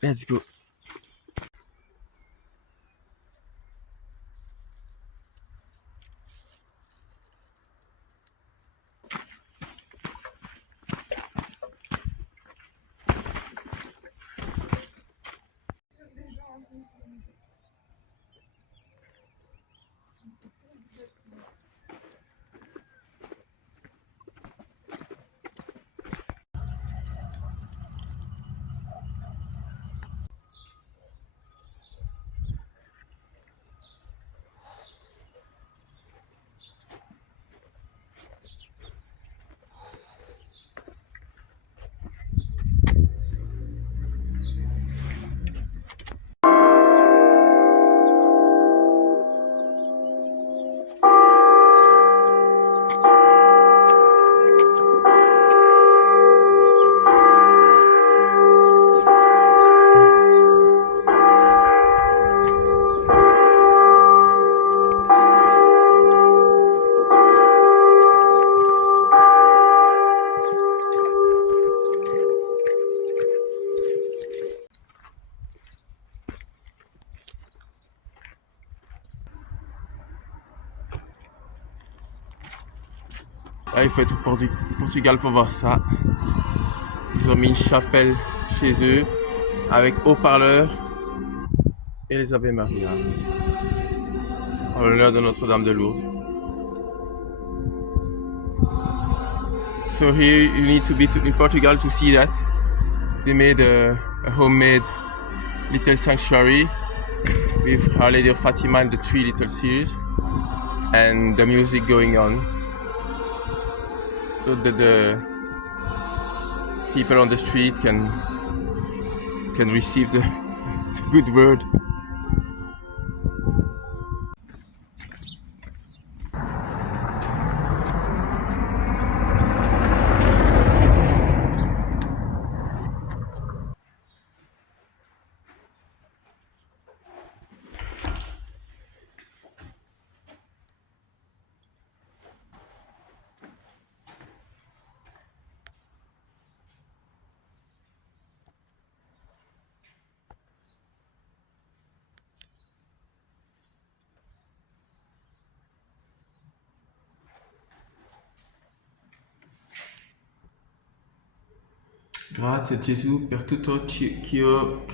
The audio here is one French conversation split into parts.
Let's go. Ah, il faut être au Portugal pour voir ça. Ils ont mis une chapelle chez eux avec haut-parleurs et les Ave Maria en l'honneur de Notre-Dame de Lourdes. So here you need to be in Portugal to see that. They made a homemade little sanctuary with Our Lady of Fatima and the 3 little seals and the music going on, so that the people on the street can receive the good word. Grazie Gesù per tutto che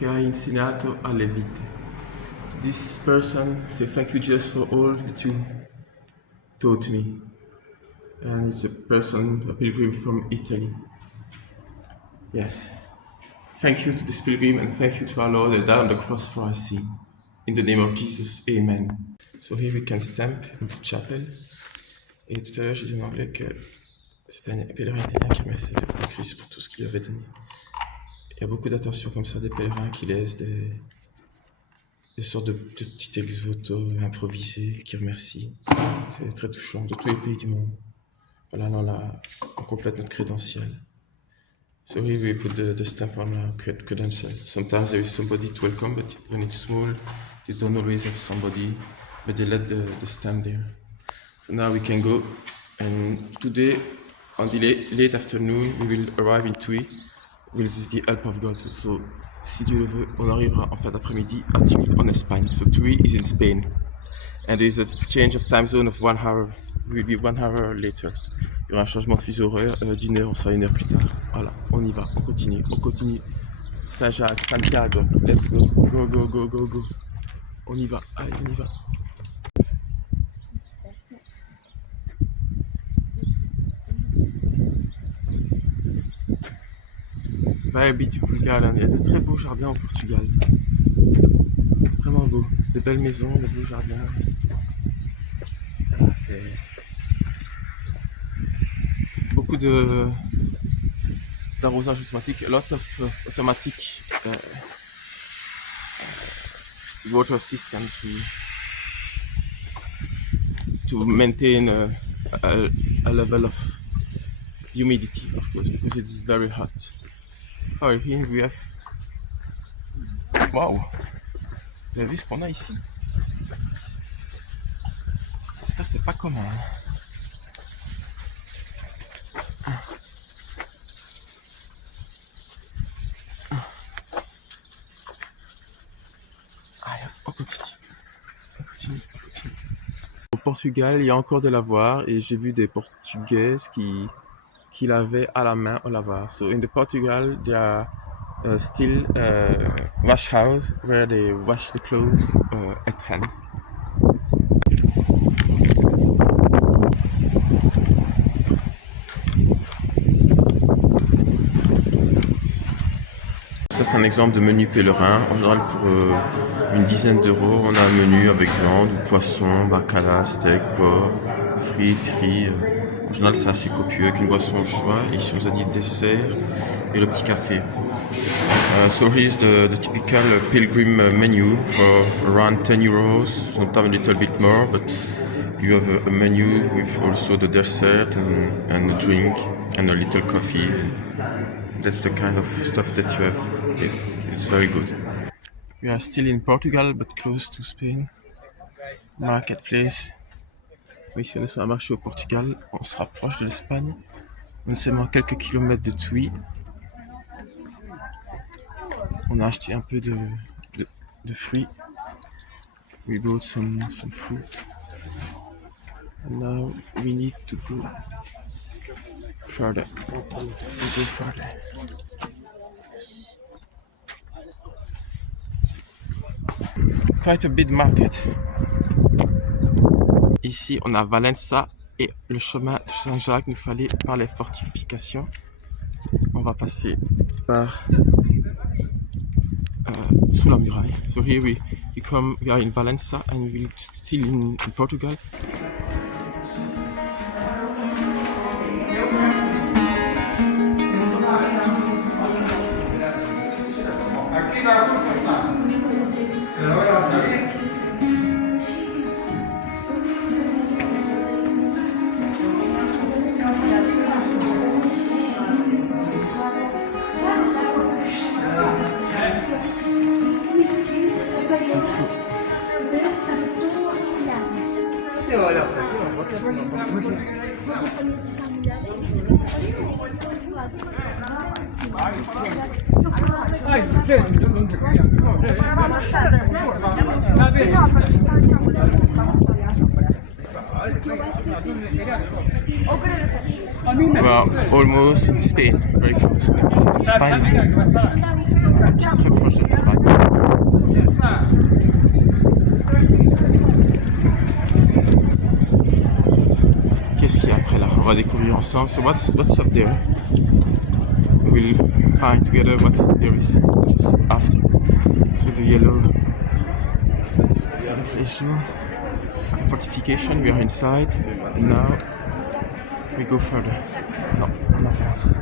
hai insegnato alle vite. This person say thank you Jesus for all that you taught me. And it's a person, a pilgrim from Italy. Yes. Thank you to this pilgrim and thank you to our Lord that died on the cross for our sin. In the name of Jesus, Amen. So here we can stamp in the chapel. Et tout à l'heure, j'ai dit en anglais que c'était un pèlerin italien qui remerciait le Christ pour tout ce qu'il lui avait donné. Il y a beaucoup d'attention comme ça, des pèlerins qui laissent des sortes de petits ex-voto improvisés, qui remercient. C'est très touchant, de tous les pays du monde. Voilà, on complète notre crédentiel. So here we put the stamp on our credential. Sometimes there is somebody to welcome, but when it's small, they don't always have somebody, but they let the stamp there. So now we can go, and today on the late afternoon, we will arrive in Tui with the help of God. So, si Dieu le veut, on arrivera en fin d'après-midi à Tui, en Espagne. So Tui is in Spain. And there is a change of time zone of 1 hour. We will be 1 hour later. Il y aura un changement de fuseau horaire d'une heure, on sera 1 heure plus tard. Voilà, on y va, on continue, on continue. Saint-Jacques, Santiago, let's go, go, go, go, go, go. On y va, allez, on y va. Very beautiful garden. Il y a de très beaux jardins au Portugal. C'est vraiment beau. De belles maisons, de beaux jardins. Voilà, c'est beaucoup d'arrosage automatique. A lot of automatic water system to maintain a level of humidity, of course, because it's very hot. Oh, here we have. Wow! Vous avez vu ce qu'on a ici? Ça, c'est pas commun. Allez, on continue. On continue, on continue. Au Portugal, il y a encore de lavoir et j'ai vu des Portugaises qui lavaient à la main au lavoir. So in the Portugal, there are still wash house where they wash the clothes at hand. Ça, c'est un exemple de menu pèlerin. En général, pour une dizaine d'euros, on a un menu avec viande, poisson, bacala, steak, porc, frites, riz. En général, c'est assez copieux avec une boisson au choix. Et ici, on nous a dit dessert et le petit café. So here's the typical pilgrim menu for around 10 euros, sometimes a little bit more, but you have a menu with also the dessert and a drink and a little coffee. That's the kind of stuff that you have. It's very good. We are still in Portugal, but close to Spain. Marketplace. Oui, c'est sur un marché au Portugal. On se rapproche de l'Espagne. On est seulement quelques kilomètres de Tui. On a acheté un peu de fruits. We bought some fruit. And now we need to go further. We go further. Quite a big market. Ici, on a Valença et le chemin de Saint-Jacques nous fallait par les fortifications. On va passer par sous la muraille. So here we are in Valença and we're still in Portugal. Well, almost in Spain, very close. Espagne, très proche de l'Espagne. Qu'est-ce qu'il y a après là? On va découvrir ensemble. So what's up there? We will find together what there is just after. So the yellow, celebration, fortification. We are inside. Now we go further. Non, on avance.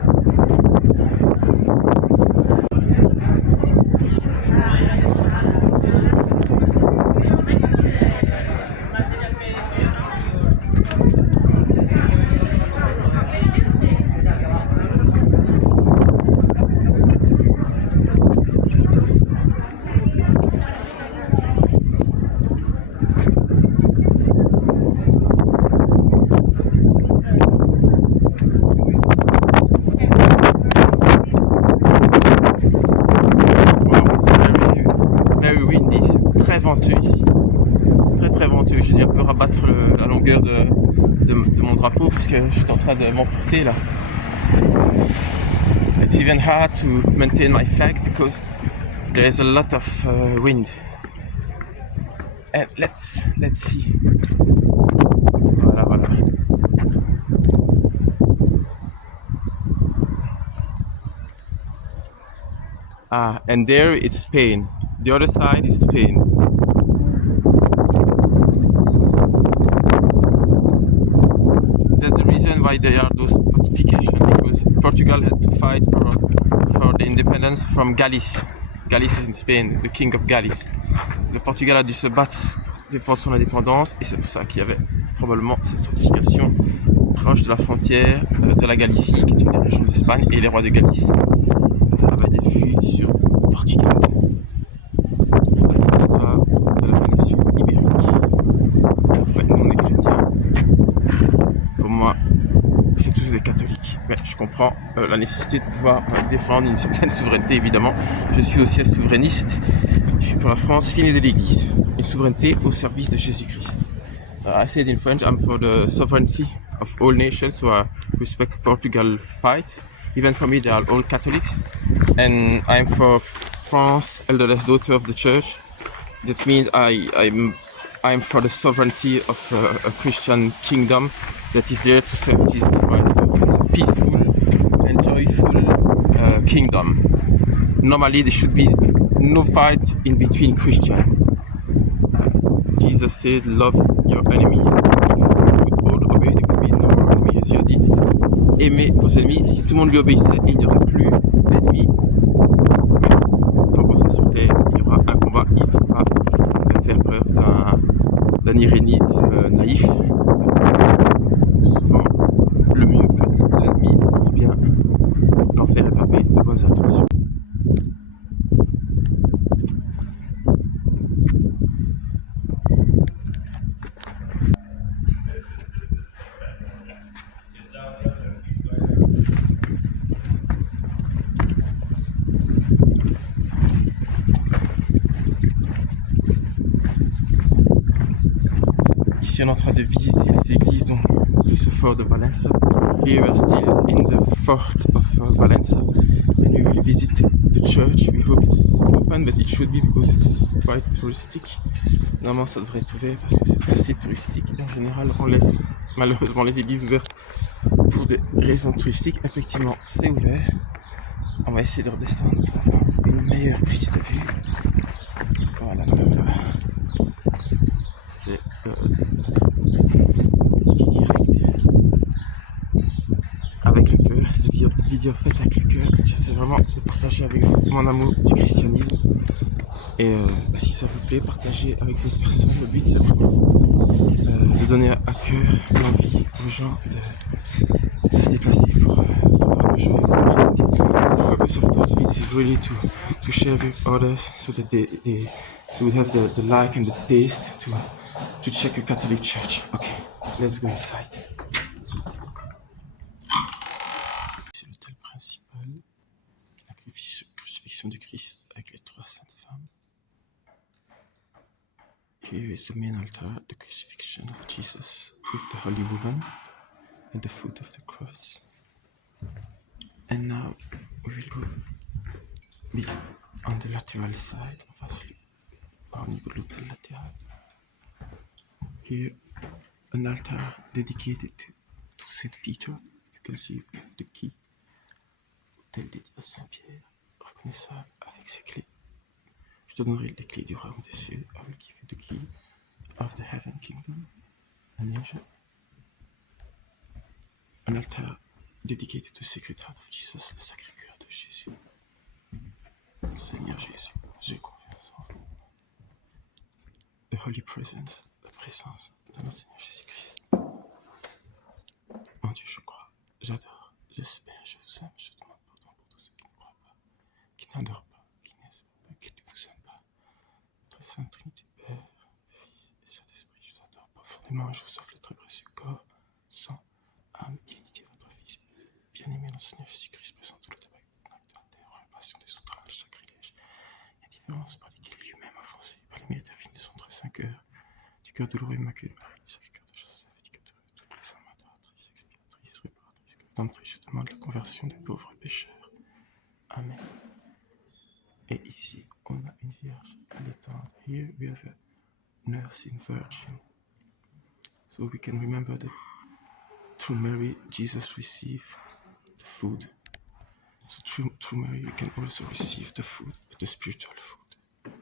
venteux ici. Très très venteux. J'ai dû un peu rabattre la longueur de mon drapeau parce que je suis en train de m'emporter là. It's even hard to maintain my flag because there is a lot of wind. And let's see. Voilà, voilà. And there it's Spain. The other side is Spain. That's the reason why there are those fortifications, because Portugal had to fight for the independence from Galice. Galice is in Spain, the king of Galice. Le Portugal a dû se battre pour défendre son indépendance et c'est pour ça qu'il y avait probablement cette fortification proche de la frontière de la Galicie, qui est une des régions d'Espagne, et les rois de Galice avaient des vues sur le Portugal. Ça, c'est l'histoire de la péninsule ibérique. Ouais, nous, on est chrétiens. Pour moi, c'est tous des catholiques. Mais je comprends la nécessité de pouvoir défendre une certaine souveraineté, évidemment. Je suis aussi un souverainiste. Je suis pour la France, fille de l'Église. Une souveraineté au service de Jésus-Christ. I said in French, I'm for the sovereignty of all nations who are respect Portugal fights. Even for me, they are all Catholics. And I'm for France, eldest daughter of the church. That means I'm for the sovereignty of a Christian kingdom that is there to serve Jesus Christ. So it's a peaceful and joyful kingdom. Normally, there should be no fight in between Christians. Jesus said, love your enemies. If you would all obey, there would be no more enemies. Jésus a dit, aimez vos ennemis. Si tout le monde lui obéissait, il n'y aurait plus d'ennemis. Mais tant qu'on sera sur terre, il y aura un combat. Il ne faut pas faire preuve d'un irénisme naïf. Souvent, le mieux peut être l'ennemi du bien. L'enfer est pavé de bonnes intentions. Ici, on est en train de visiter les églises de ce fort de Valença. Here we are still in the fort of Valença, and we will visit the church. We hope it's open, but it should be because it's quite touristic. Normalement, ça devrait être ouvert parce que c'est assez touristique. En général, on laisse malheureusement les églises ouvertes pour des raisons touristiques. Effectivement, c'est ouvert. On va essayer de redescendre pour avoir une meilleure prise de vue. Voilà, voilà. C'est direct avec le cœur. C'est une vidéo faite avec le cœur. J'essaie vraiment de partager avec vous mon amour du christianisme. Et si ça vous plaît, partagez avec d'autres personnes. Le but, c'est vraiment de donner à cœur l'envie aux gens de se déplacer pour avoir le joie et l'humanité. The purpose of those videos is really to share with others so that they would have the like and the taste to check a Catholic church. Okay, let's go inside. C'est l'autel principal, la crucifixion du Christ avec les trois saintes femmes. Here is the main altar, the crucifixion of Jesus with the Holy Woman at the foot of the cross. And now we will go on the lateral side. On va se voir au niveau de l'autel latéral. Here, an altar dedicated to Saint Peter. You can see with the key. Autel dédié à Saint Pierre, reconnaissable avec ses clés. Je te donnerai les clés du royaume des cieux. I will give you the key of the heaven kingdom. An angel. Un altar dedicated to Sacred Heart of Jesus, le Sacré-Cœur de Jésus. Seigneur Jésus, j'ai confiance en vous. The Holy Presence, la présence de notre Seigneur Jésus-Christ. Mon Dieu, je crois, j'adore, j'espère, je vous aime, je demande pardon pour tous ceux qui ne croient pas, qui n'adorent pas, qui n'espèrent pas, qui ne vous aiment pas. Très Sainte Trinité, Père, Fils et Saint-Esprit, je vous adore profondément et je vous offre le très précieux corps, sang, âme, divinité, votre Fils, bien-aimé, notre Seigneur Jésus-Christ, présent tout le tabac de la terre, en réparation des outrages, sacrilèges et différences par lesquels lui-même offensé, par les mérites infinis Sacré-Cœur douloureux Immaculé Marie, Sacré-Cœur de Jésus, vindicateur de toutes les âmes adoratrices, expiatrices, réparatrices, rédemptrices, je demande la conversion des pauvres pécheurs. Amen. Et ici, on a une vierge allaitante. Here we have a nursing virgin. So we can remember that through Mary, Jesus received the food. So through Mary, you can also receive the food, but the spiritual food.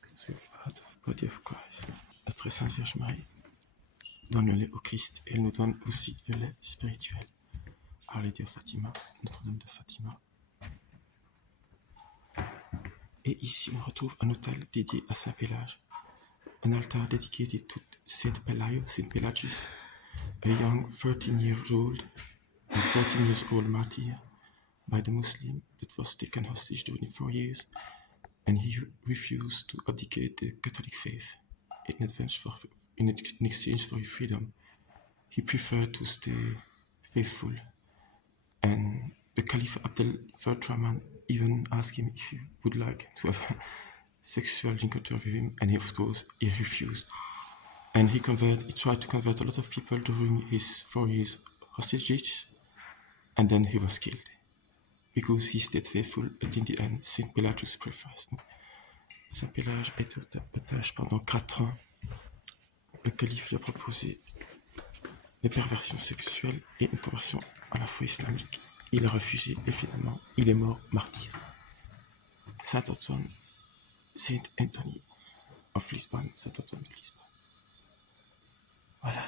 Because we are the body of Christ. La très sainte Vierge Marie donne le lait au Christ et elle nous donne aussi le lait spirituel. Our Lady of Fatima, Notre-Dame de Fatima. Et ici, on retrouve un autel dédié à Saint Pélage. An altar dedicated to Saint Pelagius, Saint Pelagius, a young 13-year-old and 14-year-old martyr by the Muslim that was taken hostage during 4 years, and he refused to abdicate the Catholic faith in exchange for his freedom. He preferred to stay faithful, and the Caliph Abdel Rahman even asked him if he would like to have sexual encounter with him, and of course he refused. And he tried to convert a lot of people during his 4 years hostage, and then he was killed because he stayed faithful. And in the end, Saint Pelagius prefers. Saint Pélage a été otage pendant 4 ans. Le calife lui a proposé des perversions sexuelles et une conversion à la foi islamique. Il a refusé et finalement, il est mort martyr. Saint Antoine, Saint Anthony of Lisbonne, Saint Antoine de Lisbonne. Voilà.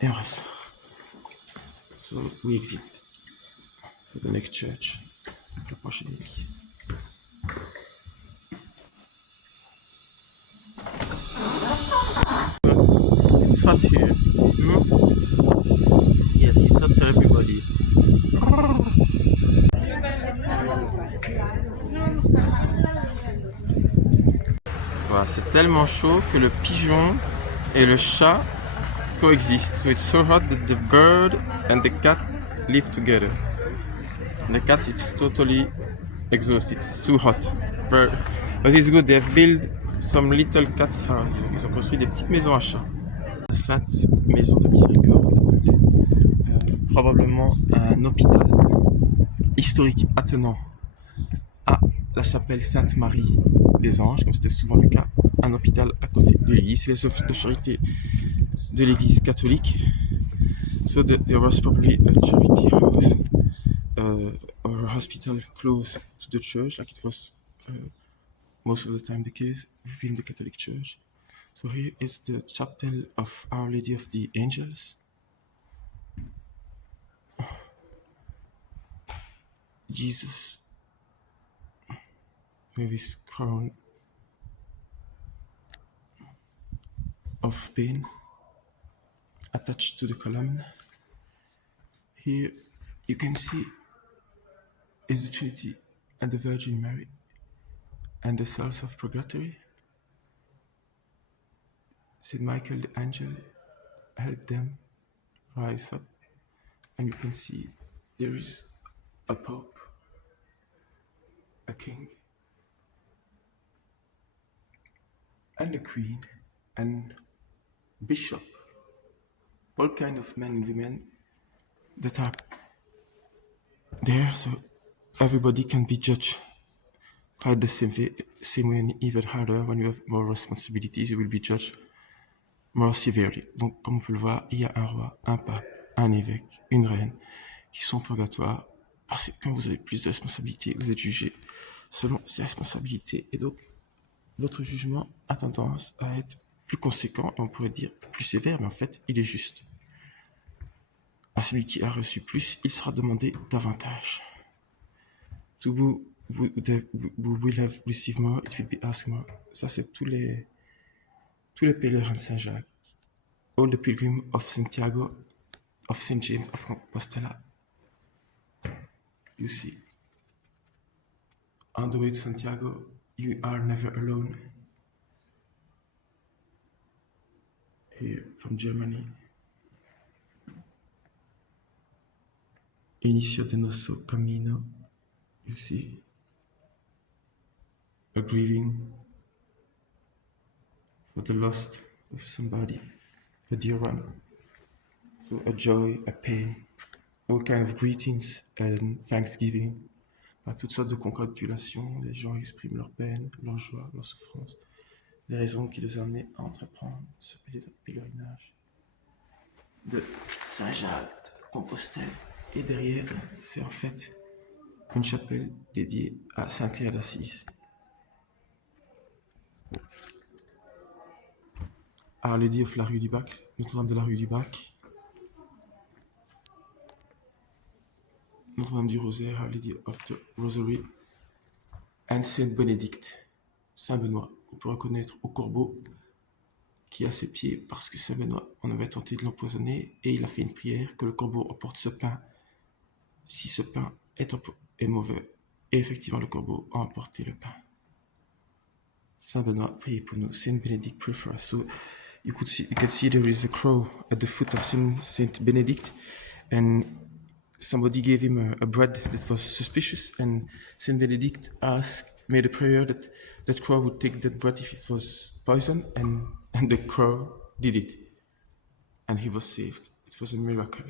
Et on ressort. So we exit for the next church, la prochaine église. It's hot here. Yes, it's hot for everybody. Voilà, c'est tellement chaud que le pigeon et le chat coexistent. So it's so hot that the bird and the cat live together. The cat is totally exhausted. It's too hot. But it's good. They have built some little cat's house. Ils ont construit des petites maisons à chats. La Sainte Maison de Miséricorde, probablement un hôpital historique attenant à la chapelle Sainte-Marie des Anges, comme c'était souvent le cas, un hôpital à côté de l'église, les autorités de l'église catholique. So there was probably a charity house or a hospital close to the church, like it was most of the time the case within the Catholic Church. So here is the chapel of Our Lady of the Angels. Jesus with his crown of pain attached to the column. Here you can see is the Trinity and the Virgin Mary and the souls of purgatory. Saint Michael the angel helped them rise up, and you can see there is a pope, a king, and a queen, and bishop, all kind of men and women that are there, so everybody can be judged quite the same way, and even harder. When you have more responsibilities, you will be judged more severely. Donc, comme on peut le voir, il y a un roi, un pape, un évêque, une reine, qui sont au purgatoire, parce que quand vous avez plus de responsabilités, vous êtes jugé selon ces responsabilités, et donc votre jugement a tendance à être plus conséquent, et on pourrait dire plus sévère, mais en fait, il est juste. À celui qui a reçu plus, il sera demandé davantage. To who will have received more, it will be asked more. Ça, c'est tous les pèlerins de Saint-Jacques. All the pilgrims of Santiago, of Saint James of Compostela. You see, on the way to Santiago, you are never alone. Here from Germany. Inicio de nuestro camino, you see, a grieving for the loss of somebody, a dear one. So a joy, a pain, all kind of greetings and thanksgiving. Toutes sortes de congratulations, les gens expriment leur peine, leur joie, leur souffrance, les raisons qui les ont amenés à entreprendre ce pèlerinage de Saint-Jacques de Compostelle. Et derrière, c'est en fait une chapelle dédiée à Sainte-Claire d'Assise. Our Lady of la Rue du Bac, Notre-Dame de la Rue du Bac, Notre-Dame du Rosaire, Our Lady of the Rosary, and Saint Benedict, Saint Benoît, qu'on peut reconnaître au corbeau qui est à ses pieds parce que Saint Benoît, on avait tenté de l'empoisonner et il a fait une prière que le corbeau emporte ce pain si ce pain est mauvais. Et effectivement, le corbeau a emporté le pain. Saint Benoît, priez pour nous. Saint Benedict, pray for us. So you can see there is a crow at the foot of Saint Benedict, and somebody gave him a bread that was suspicious, and Saint Benedict made a prayer that that crow would take that bread if it was poison, and the crow did it, and he was saved. It was a miracle.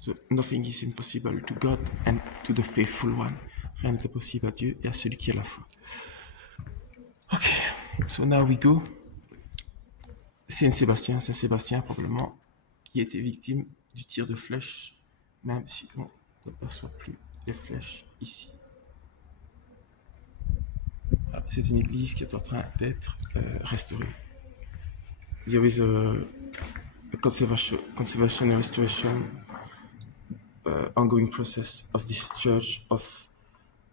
So nothing is impossible to God and to the faithful one. Rien n'est impossible à Dieu et à celui qui a la foi. Okay, so now we go. Saint Sébastien probablement, qui a été victime du tir de flèche, même si on n'aperçoit plus les flèches ici. C'est une église qui est en train d'être restaurée. There is a conservation and restoration ongoing process of this church of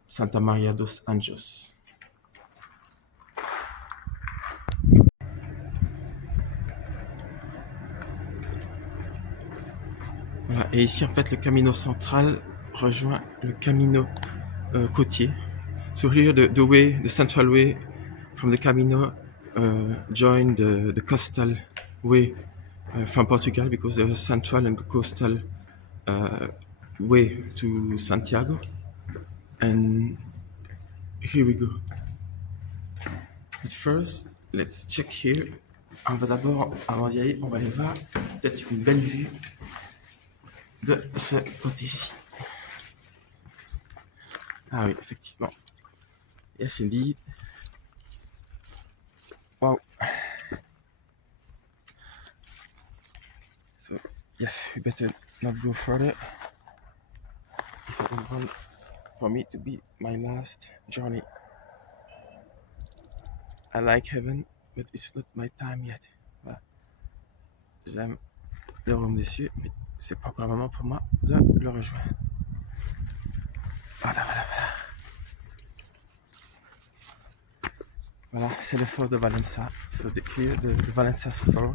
Santa Maria dos Anjos. Voilà, et ici en fait le camino central rejoint le camino côtier. So here the central way from the camino join the coastal way from Portugal, because there's a central and coastal way to Santiago. And here we go. But first, let's check here. On va d'abord, avant d'y aller, on va aller voir peut-être une belle vue de ce côté-ci. Ah oui, effectivement. Yes, indeed. Wow. So, yes, we better not go further. If I don't want for me to be my last journey. I like heaven, but it's not my time yet. Voilà. J'aime le royaume des cieux, mais c'est pas encore le moment pour moi de le rejoindre. Voilà. Voilà, c'est le fort de Valença. So here the Valença fort,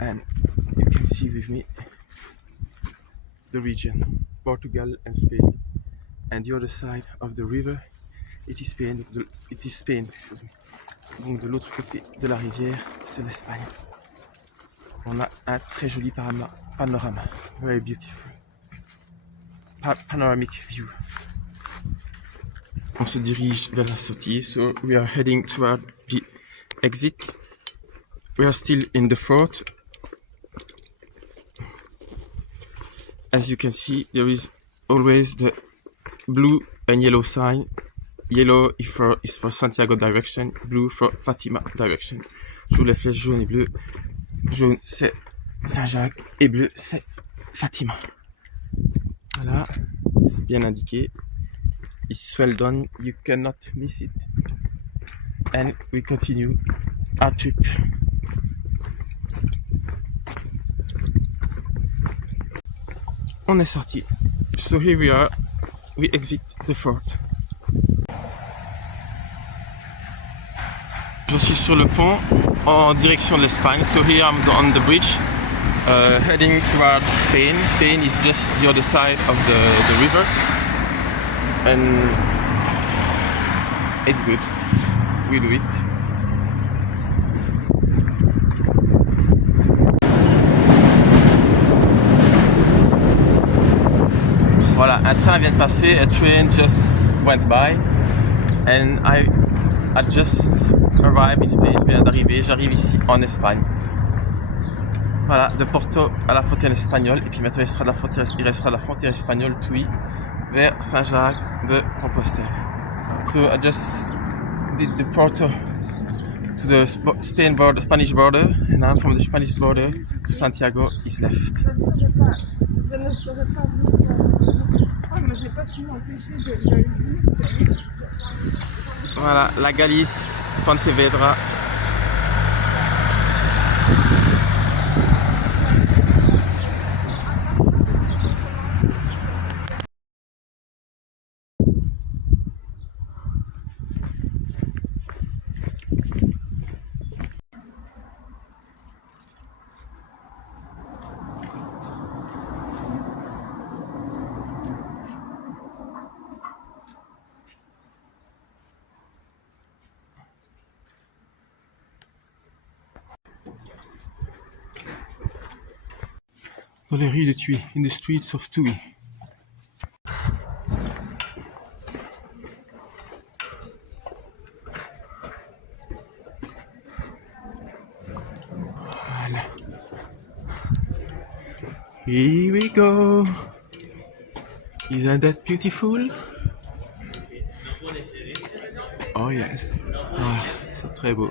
and you can see with me the region, Portugal and Spain, and the other side of the river, it is Spain. Excuse me. So, donc de l'autre côté de la rivière, c'est l'Espagne. On a un très joli panorama, very beautiful, panoramic view. On se dirige vers la sortie, so we are heading toward the exit. We are still in the fort. As you can see, there is always the blue and yellow sign. Yellow is for Santiago direction, blue for Fatima direction. Toujours les flèches jaunes et bleues. Jaune c'est Saint-Jacques et bleu c'est Fatima. Voilà, c'est bien indiqué. It's well done, you cannot miss it. And we continue our trip. On est sorti. So here we are, we exit the fort. Je suis sur le pont en direction de l'Espagne. So here I'm on the bridge, heading toward Spain. Spain is just the other side of the river. And it's good. We do it. Voilà, un train vient de passer. A train just went by, and I just arrived in Spain, je viens d'arriver, j'arrive ici en Espagne. Voilà, de Porto à la frontière espagnole, et puis maintenant il restera de la frontière espagnole Tui vers Saint-Jacques de Compostelle. So I just did the Porto to the Spanish border, and now from the Spanish border to Santiago is left. Je ne saurais pas vous. Ah, mais j'ai pas su m'empêcher de. Voilà, la Galice, Pontevedra. Dans les rues de Tui, in the streets of Tui. Voilà. Here we go. Isn't that beautiful? Oh yes. Ah, c'est très beau.